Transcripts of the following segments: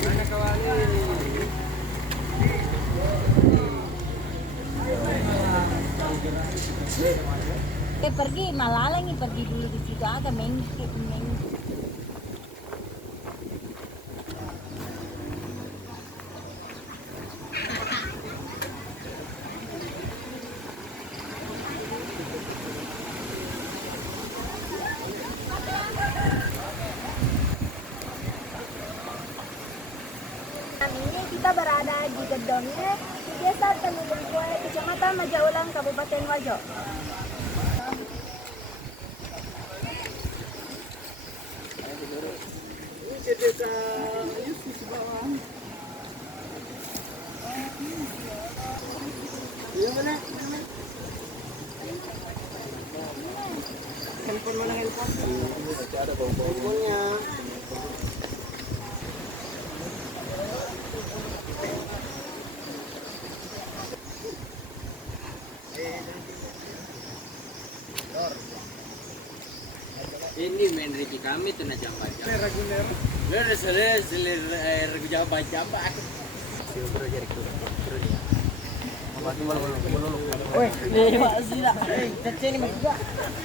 Mana kawali? Pergi Malalangin pergi dulu di situ agak ini kita berada di gedongnya di Desa Tanimul Kue, Kecamatan Majaulang, Kabupaten Wajo. Desa Yusuf bawah. Iya mana? Handphone mana handphone? Ada handphonenya. Ini main Ricky kami tuh najam baca. Reguler. Bener selir regu jam baca apa? Silver jadi kurang. Mati malu. Oi, ini masih lah. Kecil ini juga.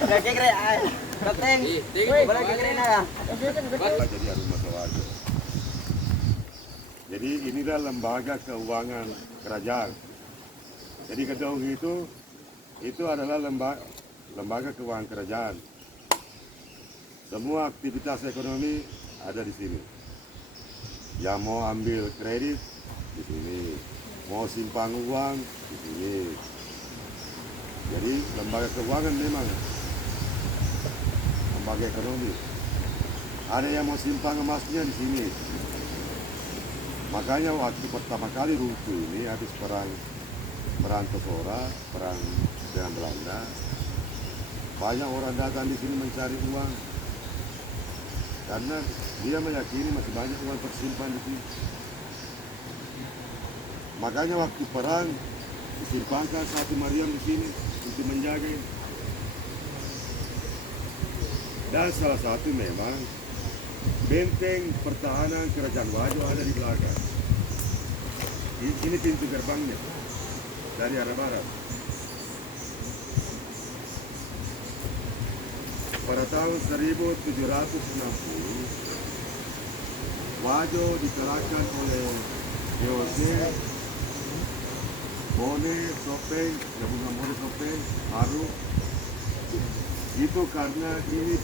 Gak kere ay. Kapten. Boleh kere na. Jadi Aruma Sawajo. Jadi inilah lembaga keuangan kerajaan. Jadi gedung itu adalah lembaga keuangan kerajaan. Semua aktivitas ekonomi ada di sini. Yang mau ambil kredit di sini, mau simpan uang di sini. Jadi lembaga keuangan memang lembaga ekonomi. Ada yang mau simpan emasnya di sini. Makanya waktu pertama kali runtuh ini habis perang Tosora, perang dengan Belanda, banyak orang datang di sini mencari uang. Karena dia meyakini masih banyak uang tersimpan di sini. Makanya waktu perang disimpankan satu Mariam di sini untuk menjaga. Dan salah satu memang benteng pertahanan Kerajaan Wajo ada di belakang. Ini pintu gerbangnya dari arah barat. Pada tahun 1760, Wajo dikalahkan oleh Jose Bone Topeng, gabungan Bone Topeng, Baru. Itu karena ini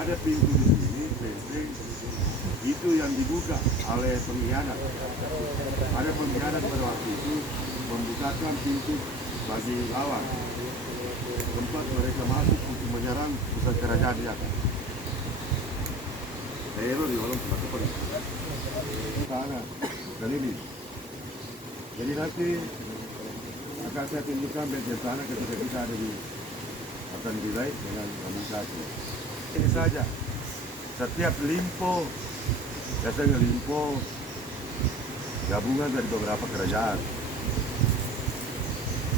ada pintu di sini, benteng, itu yang dibuka oleh pengkhianat. Ada pengkhianat pada waktu itu membukakan pintu bagi lawan. Tempat mereka masuk untuk menyerang pusat kerajaan di atas. Itu di dalam tempat itu sana dan ini. Jadi nanti akan saya tunjukkan bagian sana ketika kita ada di akan dilai dengan komunikasi. Ini saja. Setiap limpo, biasanya limpo gabungan dari beberapa kerajaan.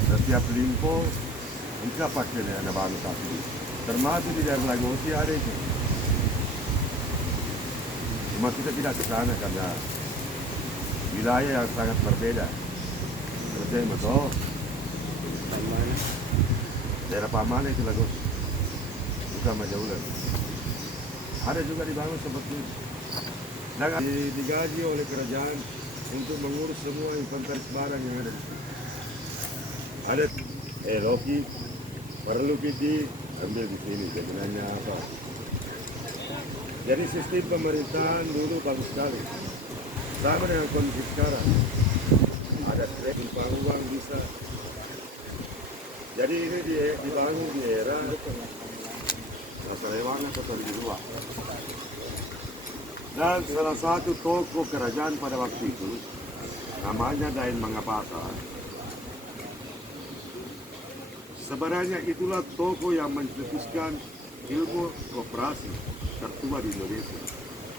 Setiap limpo enggak pakai ada bahan asli. Termasuk di daerah Lagosi ada itu. Cuma kita tidak ke sana karena wilayah yang sangat berbeda. Terus betul. Daerah Pamana itu Lagosi. Bukan Majaulan. Ada juga dibangun seperti itu. Dan digaji oleh kerajaan untuk mengurus semua inventaris barang yang ada di sini. Ada Loki perlu kita ambil di sini, sebenarnya apa? Jadi sistem pemerintahan dulu bagus sekali, sama dengan kondisi sekarang. Ada simpan uang bisa. Jadi ini dibangun di era Nasalewana atau di luar. Dan salah satu toko kerajaan pada waktu itu namanya Dain Mangapasa. Sebenarnya itulah toko yang mencetuskan ilmu koperasi tertua di Indonesia.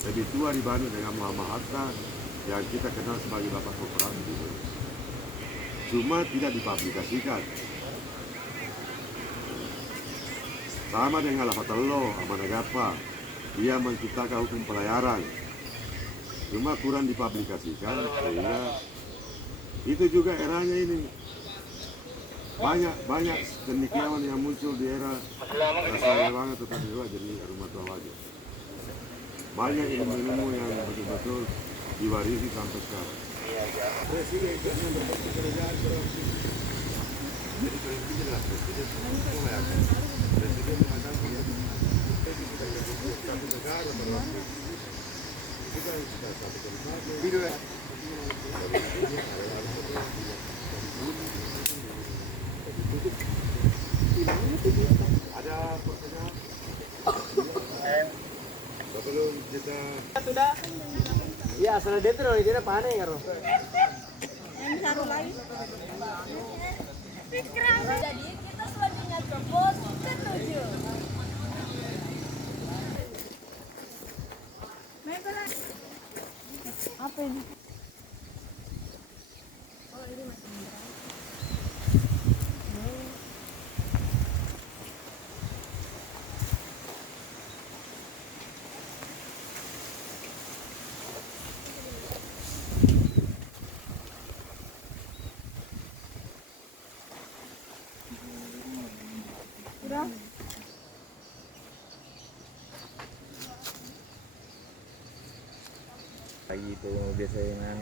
Lebih tua dibanding dengan Muhammad Hatta yang kita kenal sebagai bapak koperasi di Indonesia. Cuma tidak dipublikasikan. Sama dengan Lafatelo, Amanagapa, dia menciptakan hukum pelayaran. cuma kurang dipublikasikan sehingga itu juga eranya ini banyak cendekiawan yang muncul di era Rasa Banget tetap juga jadi rumah tua wajib. Banyak ilmu-ilmu yang betul-betul diwarisi sampai sekarang. Presiden karena berpekerjaan berarti jadi presiden lah, presiden mengatakan satu negara berlaku kita satu negara. Ada pertanyaan? Sebelum kita Sudah. Iya, asal dia tuh tidak panen ya, Roh. Yang satu lagi. Jadi kita selanjutnya propose setuju. Apa ini? Oh, ini masih udah. Pagi itu biasanya